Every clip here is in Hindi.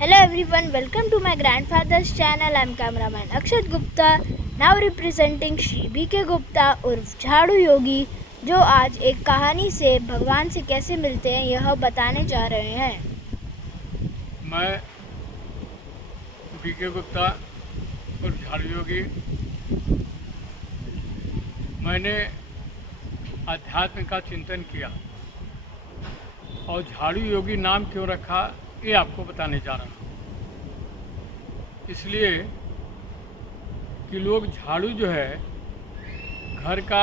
Hello everyone, welcome to my grandfather's channel. I am cameraman Akshat Gupta, now representing Shri BK Gupta उर्फ झाड़ू योगी, जो आज एक कहानी से भगवान से कैसे मिलते हैं यह बताने जा रहे हैं। मैं बीके गुप्ता और झाड़ू योगी। मैंने अध्यात्म का चिंतन किया और झाड़ू योगी नाम क्यों रखा ये आपको बताने जा रहा हूँ। इसलिए कि लोग झाड़ू जो है घर का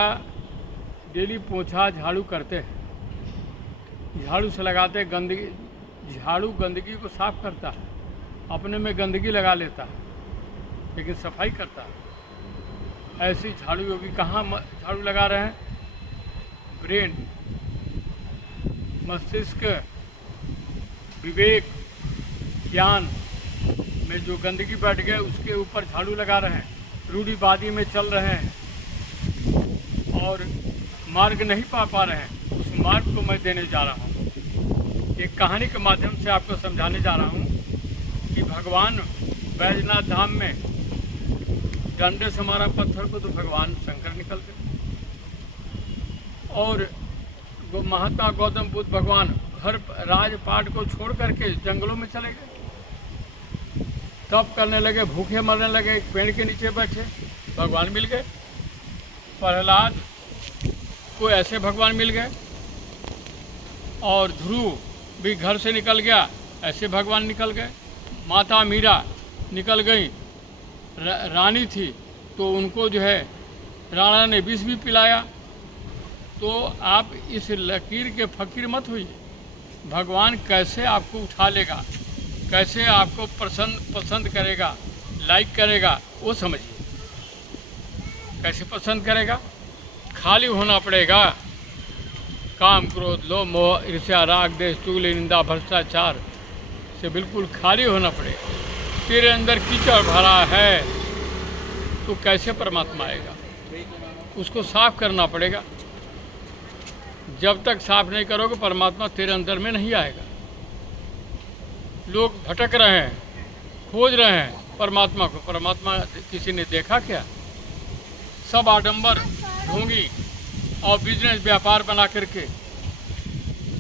डेली पोछा झाड़ू करते हैं, झाड़ू से लगाते हैं गंदगी। झाड़ू गंदगी को साफ करता है, अपने में गंदगी लगा लेता है लेकिन सफाई करता है। ऐसी झाड़ू योगी कहाँ झाड़ू लगा रहे हैं? ब्रेन, मस्तिष्क, विवेक, ज्ञान में जो गंदगी बैठ गए उसके ऊपर झाड़ू लगा रहे हैं। रूढ़िवादी में चल रहे हैं और मार्ग नहीं पा रहे हैं, उस मार्ग को मैं देने जा रहा हूँ। एक कहानी के माध्यम से आपको समझाने जा रहा हूँ कि भगवान बैजनाथ धाम में डंडे से मारा पत्थर को तो भगवान शंकर निकल गए, और महात्मा गौतम बुद्ध भगवान घर राजपाट को छोड़ करके जंगलों में चले गए, तप करने लगे, भूखे मरने लगे, एक पेड़ के नीचे बैठे, भगवान मिल गए। प्रहलाद को ऐसे भगवान मिल गए, और ध्रुव भी घर से निकल गया, ऐसे भगवान निकल गए। माता मीरा निकल गई, रानी थी तो उनको जो है राणा ने विष भी पिलाया। तो आप इस लकीर के फकीर मत होइए। भगवान कैसे आपको उठा लेगा, कैसे आपको पसंद करेगा, लाइक करेगा, वो समझिए। कैसे पसंद करेगा? खाली होना पड़ेगा। काम, क्रोध, लोभ, मोह, ईर्ष्या, राग, द्वेष, चुगली, निंदा, भ्रष्टाचार से बिल्कुल खाली होना पड़ेगा। तेरे अंदर कीचड़ भरा है तो कैसे परमात्मा आएगा? उसको साफ करना पड़ेगा। जब तक साफ नहीं करोगे परमात्मा तेरे अंदर में नहीं आएगा। लोग भटक रहे हैं, खोज रहे हैं परमात्मा को। परमात्मा किसी ने देखा क्या? सब आडंबर, ढोंगी और बिजनेस व्यापार बना करके,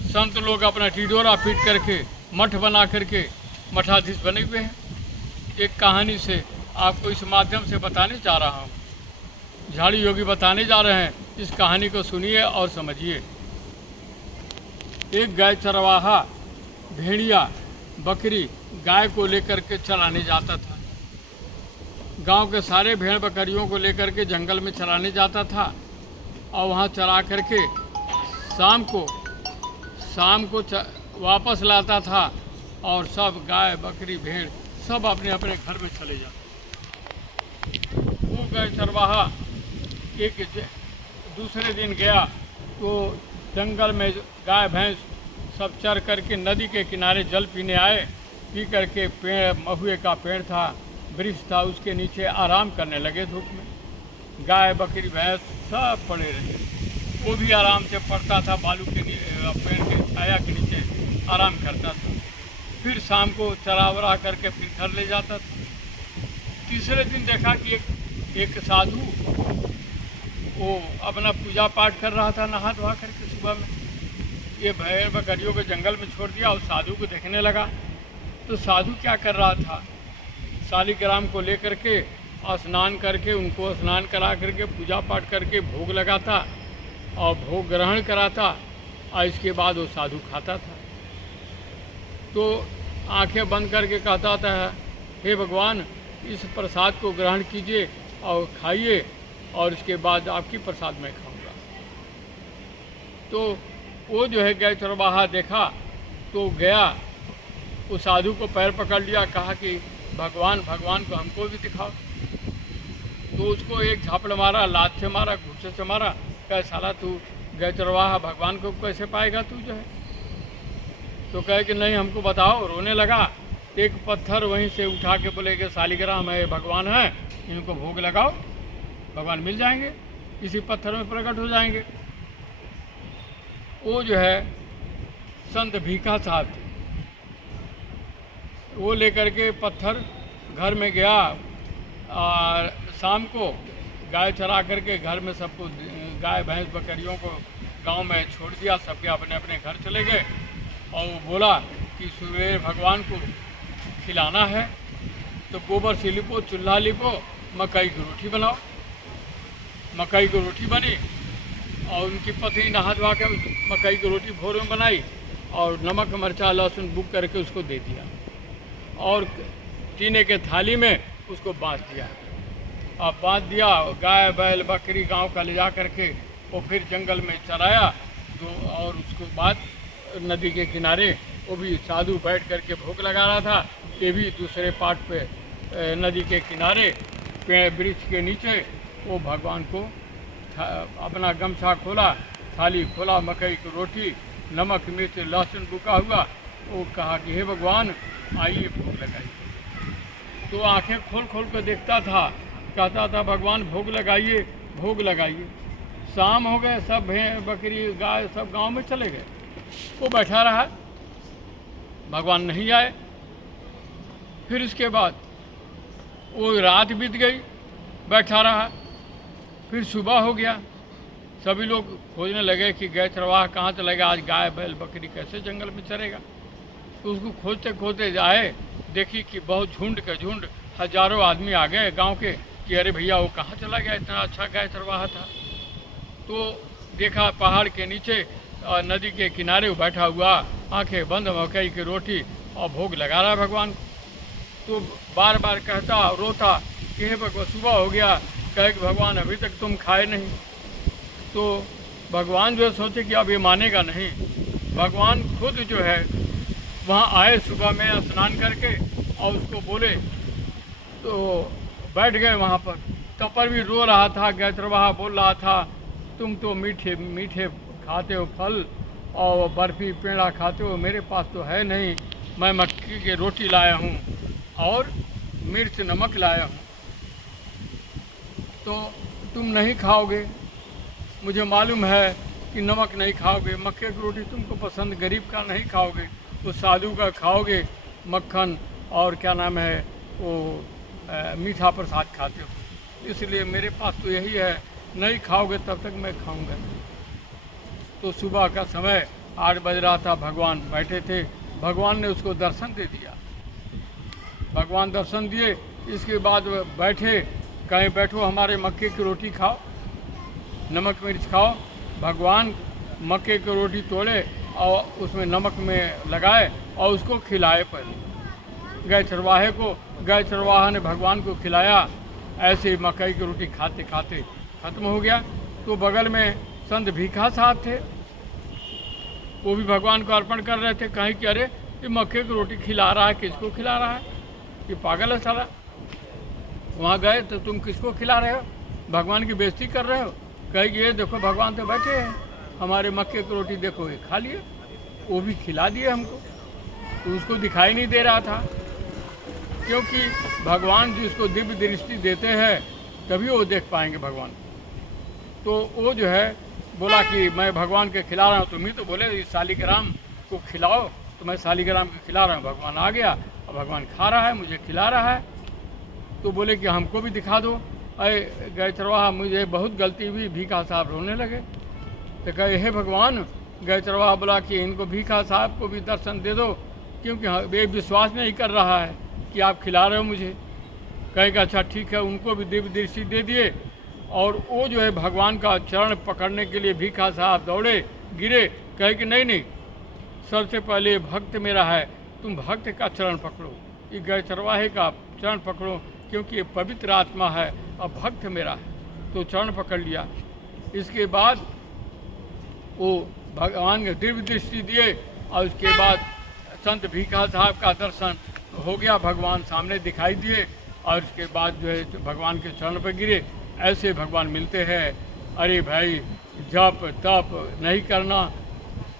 संत लोग अपना टिडोरा पीट करके, मठ बना करके मठाधीश बने हुए हैं। एक कहानी से आपको इस माध्यम से बताने जा रहा हूँ। झाड़ू योगी बताने जा रहे हैं, इस कहानी को सुनिए और समझिए। एक गाय चरवाहा भेड़िया बकरी गाय को लेकर के चराने जाता था। गांव के सारे भेड़ बकरियों को लेकर के जंगल में चराने जाता था, और वहां चरा करके शाम को वापस लाता था, और सब गाय बकरी भेड़ सब अपने अपने घर में चले जाते। वो गाय चरवाहा एक दूसरे दिन गया तो जंगल में गाय भैंस सब चर करके नदी के किनारे जल पीने आए। पी करके पेड़, महुए का पेड़ था, वृक्ष था, उसके नीचे आराम करने लगे धूप में। गाय बकरी भैंस सब पड़े रहे। वो भी आराम से पड़ता था, बालू के पेड़ के छाया के नीचे आराम करता था। फिर शाम को चरा वरा करके फिर घर ले जाता था। तीसरे दिन देखा कि एक साधु वो अपना पूजा पाठ कर रहा था, नहा धोआ करके सुबह में। ये भेड़ बकरियों को जंगल में छोड़ दिया और साधु को देखने लगा। तो साधु क्या कर रहा था? शालिग्राम को लेकर के स्नान करके, उनको स्नान करा करके, पूजा पाठ करके भोग लगाता और भोग ग्रहण कराता, और इसके बाद वो साधु खाता था। तो आंखें बंद करके कहता था, हे भगवान, इस प्रसाद को ग्रहण कीजिए और खाइए, और इसके बाद आपकी प्रसाद मैं खाऊंगा। तो वो जो है गाय चरवाहा देखा तो गया, उस साधु को पैर पकड़ लिया, कहा कि भगवान को हमको भी दिखाओ। तो उसको एक झापड़ मारा, लात से मारा, घुस्से से मारा। कहे, साला तू गाय चरवाहा भगवान को कैसे पाएगा तू जो है? तो कहे कि नहीं, हमको बताओ। रोने लगा। एक पत्थर वहीं से उठा के बोले कि शालिग्राम है, भगवान है, इनको भोग लगाओ, भगवान मिल जाएंगे, इसी पत्थर में प्रकट हो जाएंगे। वो जो है संत भीखा साहब थे। वो लेकर के पत्थर घर में गया और शाम को गाय चरा करके घर में सबको गाय भैंस बकरियों को गांव में छोड़ दिया, सबके अपने अपने घर चले गए। और वो बोला कि सूर्य भगवान को खिलाना है तो गोबर से लिपो, चूल्हा लिपो, मकई की रोटी बनाओ। मकई की रोटी बनी और उनकी पत्नी नहा धोवा के मकई की रोटी भोर में बनाई और नमक मिर्चा लहसुन बुक करके उसको दे दिया और टीने के थाली में उसको बांध दिया। अब बांध दिया, गाय बैल बकरी गांव का ले जा करके वो फिर जंगल में चराया। और उसको बाद नदी के किनारे वो भी साधु बैठ करके भोग लगा रहा था, ये भी दूसरे पाट पे नदी के किनारे पेड़ वृक्ष के नीचे वो भगवान को अपना गमछा खोला, थाली खोला, मकई की रोटी, नमक मिर्च लहसुन बुका हुआ। वो कहा कि हे भगवान आइए भोग लगाइए। तो आंखें खोल खोल कर देखता था, कहता था भगवान भोग लगाइए भोग लगाइए। शाम हो गए, सब भेड़ बकरी गाय सब गांव में चले गए। वो बैठा रहा, भगवान नहीं आए। फिर इसके बाद वो रात बीत गई, बैठा रहा। फिर सुबह हो गया, सभी लोग खोजने लगे कि गाय चरवाहा कहाँ चला गया, आज गाय बैल बकरी कैसे जंगल में चरेगा। तो उसको खोजते खोजते जाए, देखी कि बहुत झुंड के झुंड हजारों आदमी आ गए गांव के कि अरे भैया वो कहाँ चला गया, इतना अच्छा गाय चरवाहा था। तो देखा पहाड़ के नीचे और नदी के किनारे बैठा हुआ, आंखें बंद, मकई की रोटी और भोग लगा रहा है भगवान। तो बार बार कहता रोता कि हे भगवान सुबह हो गया, कहे कि भगवान अभी तक तुम खाए नहीं। तो भगवान जो है सोचे कि अब ये मानेगा नहीं। भगवान खुद जो है वहाँ आए सुबह में स्नान करके और उसको बोले, तो बैठ गए वहाँ पर। तब पर भी रो रहा था, गाय चरवाहा बोल रहा था तुम तो मीठे मीठे खाते हो फल और बर्फ़ी पेड़ा खाते हो, मेरे पास तो है नहीं। मैं मक्की की रोटी लाया हूँ और मिर्च नमक लाया हूँ, तो तुम नहीं खाओगे। मुझे मालूम है कि नमक नहीं खाओगे, मक्के की रोटी तुमको पसंद, गरीब का नहीं खाओगे, वो साधु का खाओगे, मक्खन और क्या नाम है वो मीठा प्रसाद खाते हो। इसलिए मेरे पास तो यही है, नहीं खाओगे तब तक मैं खाऊंगा। तो सुबह का समय 8 बज रहा था, भगवान बैठे थे। भगवान ने उसको दर्शन दे दिया। भगवान दर्शन दिए, इसके बाद बैठे, कहीं बैठो हमारे मक्के की रोटी खाओ, नमक मिर्च खाओ। भगवान मक्के की रोटी तोड़े और उसमें नमक में लगाए और उसको खिलाए। पहले गाय चरवाहे को, गाय चरवाहा ने भगवान को खिलाया। ऐसे ही मकई की रोटी खाते खाते खत्म हो गया। तो बगल में संत भीखा साहब थे, वो भी भगवान को अर्पण कर रहे थे। कहीं कि अरे ये मक्के की रोटी खिला रहा है, किसको खिला रहा है, ये पागल है साला। वहाँ गए तो तुम किसको खिला रहे हो, भगवान की बेइज्जती कर रहे हो। कहे कि ये देखो भगवान तो बैठे हैं, हमारे मक्के की रोटी देखो ये खा लिए, वो भी खिला दिए हमको। तो उसको दिखाई नहीं दे रहा था, क्योंकि भगवान जिसको दिव्य दृष्टि देते हैं तभी वो देख पाएंगे भगवान। तो वो जो है बोला कि मैं भगवान के खिला रहा हूँ। तुम ही तो बोले इस शालिग्राम को खिलाओ, तो मैं शालिग्राम को खिला रहा हूँ। भगवान आ गया और भगवान खा रहा है, मुझे खिला रहा है। तो बोले कि हमको भी दिखा दो। अरे गाय चरवाहा मुझे बहुत गलती हुई। भीखा साहब रोने लगे। तो कहे हे भगवान, गाय चरवाहा बोला कि इनको भीखा साहब को भी दर्शन दे दो, क्योंकि वे विश्वास नहीं कर रहा है कि आप खिला रहे हो मुझे। कहेगा अच्छा ठीक है, उनको भी दिव्य दृष्टि दे दिए। और वो जो है भगवान का चरण पकड़ने के लिए भीखा साहब दौड़े, गिरे। कहे कि नहीं नहीं, सबसे पहले भक्त मेरा है, तुम भक्त का चरण पकड़ो, ये गाय चरवाहे का चरण पकड़ो, क्योंकि ये पवित्र आत्मा है और भक्त मेरा है। तो चरण पकड़ लिया। इसके बाद वो भगवान ने दिव्य दृष्टि दिए और उसके बाद संत भीखा साहब का दर्शन हो गया, भगवान सामने दिखाई दिए। और उसके बाद जो है भगवान के चरण पर गिरे। ऐसे भगवान मिलते हैं। अरे भाई, जप तप नहीं करना,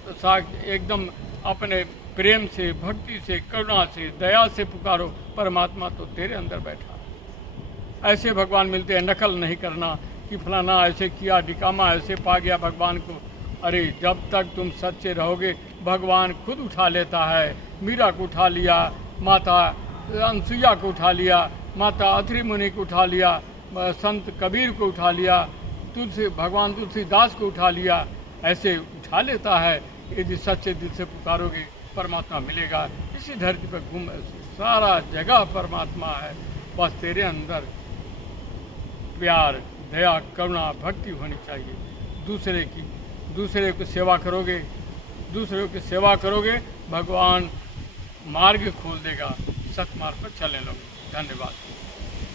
तो एकदम अपने प्रेम से, भक्ति से, करुणा से, दया से पुकारो, परमात्मा तो तेरे अंदर बैठा। ऐसे भगवान मिलते हैं। नकल नहीं करना कि फलाना ऐसे किया, डिकामा ऐसे पा गया भगवान को। अरे जब तक तुम सच्चे रहोगे, भगवान खुद उठा लेता है। मीरा को उठा लिया, माता अनसुईया को उठा लिया, माता अत्रि मुनि को उठा लिया, संत कबीर को उठा लिया, भगवान तुलसीदास को उठा लिया। ऐसे उठा लेता है। यदि सच्चे दिल से पुकारोगे परमात्मा मिलेगा। इसी धरती पर घूम सारा जगह परमात्मा है। बस तेरे अंदर प्यार, दया, करुणा, भक्ति होनी चाहिए। दूसरे को सेवा करोगे, दूसरे की सेवा करोगे, भगवान मार्ग खोल देगा, सत मार्ग पर चलने लोगे। धन्यवाद।